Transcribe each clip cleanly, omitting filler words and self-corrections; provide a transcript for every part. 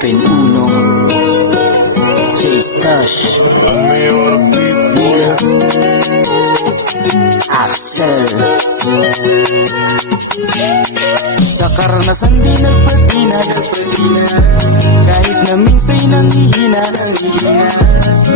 Pepen Uno, J-Stash, Nina, Axel. Sa karanasan di nagpatina, kahit na minsa'y nanghihina.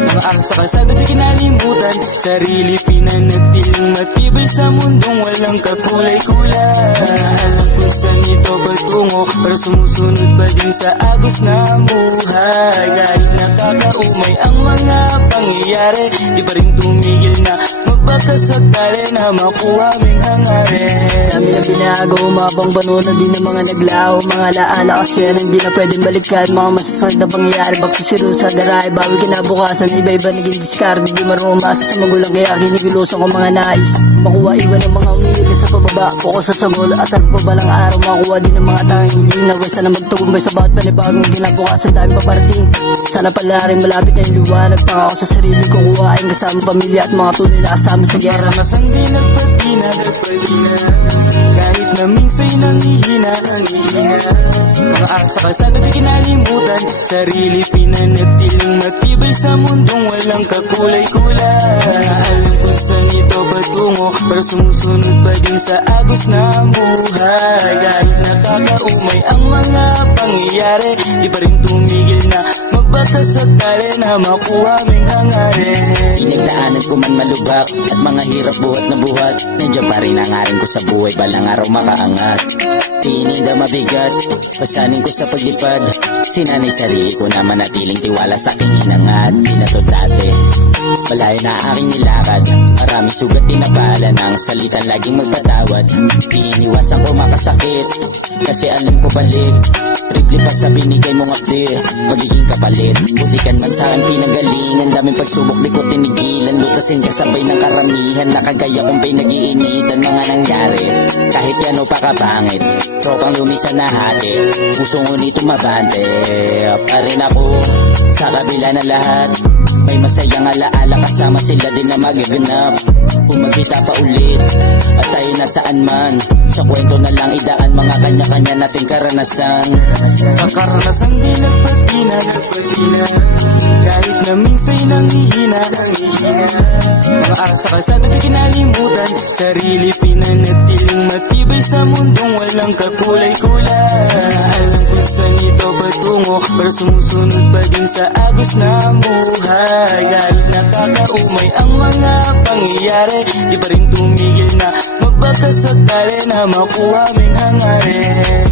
Ang aras sa kalsada di kinalimutan, sarili pinanatiling matibay sa mundong walang kakulay-kulay. Alam ko saan ito patungo, pero sumusunod pa din sa agos na buhay. Kahit nakakaumay ang mga pangyayari, di pa rin tumigil na magpakasakali na makuha aming hangarin. Dami na binago, umabang bano na din ng mga naglaho. Mga laala kasi yan hindi na pwedeng balikan. Mga masasakit na pangyayari, bagsisiru sa daray. Bawi kinabukasan, iba-iba naging discard. Di marunong umasa sa magulang, kaya kinikilusan ko mga nais. Makuha iwan ng mga umili sa pababa, focus sa sagol. At ang pabalang araw, makuha din ng mga tanging hinaway. Sana magtugumbay sa bawat panibagong kinabukasan, dahil paparating. Sana pala rin malapit na yung liwanag. Pangako sa sarili ko, kuhain kasama pamilya at mga tunay na kasama sa gera. Karanasan di nagpatina, kahit na minsa'y nanghihina. Mga aras sa kalsada di kinalimutan, sarili pinanatiling matibay sa mundong walang kakulay-kulay. Alam ko saan ito patungo, pero sumusunod pa din sa agos na buhay. Kahit nakakaumay ang mga pangyayari, di pa rin tumigil na magpakasakali na makuha aming hangarin. Pinagdaanan ko man malubak at mga hirap buhat na buhat, nandiyan pa rin ang aring ko sa buhay, balang araw makaangat. Tininda mabigat, pasanin ko sa paglipad, sinanay sarili ko na manatiling tiwala sa aking hinangad. Pinatod dati, malayo na aking nilakad, marami sugat din napala ng salitan laging magpatawad. Iniwasan ko makasakit, kasi alam ko balik, triple pa sa binigay mong akdi, magiging kapalit. Butikan man saan pinagalingan, daming pagsubok di ko tinigilan. Lutasin kasabay ng karamihan, nakagaya kong pinag-iinitan mga nangyari. Kahit yan o pakapangit, tropang lumisan na hati, puso ngunit tumabante. Pa rin ako sa kabila na lahat, may masayang alaala kasama sila din na magaganap. Kung magkita pa ulit at tayo nasaan man, sa kwento na lang idaan mga kanya-kanya nating karanasan. Sa karanasan di nagpatina, kahit na minsa'y nanghihina. Mga aras sa kalsada di kinalimutan, sarili pinanatiling matibay sa mundong walang kakulay-kulay. Alam ko saan ito patungo, pero sumusunod pa din sa agos na buhay. Kahit nakakaumay ang mga pangyayari, di pa rin tumigil na magpakasakali na makuha aming hangarin.